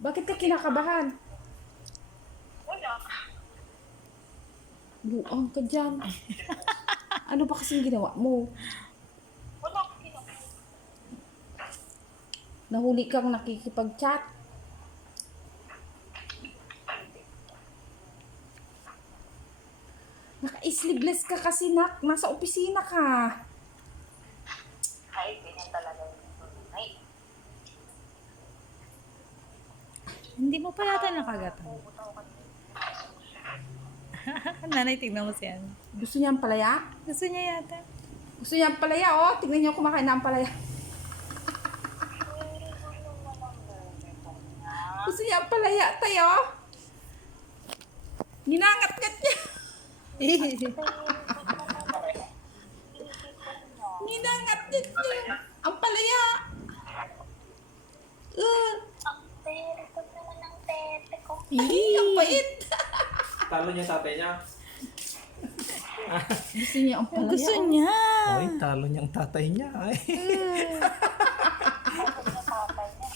Bakit ka kinakabahan? Wala. Buang ka dyan. Ano ba kasing ginawa mo? Wala akong ginawa. Nahuli kang nakikipag-chat. Naka-sleeveless ka kasi, nak. Nasa opisina ka. Ay, ganyan talaga yung ay. Hindi mo pa yata nakagatan. Pupunta ko kasi. Nanay, tignan mo siya. Gusto niya ang palaya? Gusto niya yata. Gusto niya ang palaya, oh. Tignan niyo kumakain na ang palaya. Gusto niya ang palaya, tayo. Ginangat-ngat niya. Ginangat-ngat niya. Ang palaya. Ang tere-tere naman ng tete ko. Ang pait. Talo niya tatay niya. Gusto niya ang palaya. Gusto oh. niya. Ay, talo niya ang tatay niya. Ay.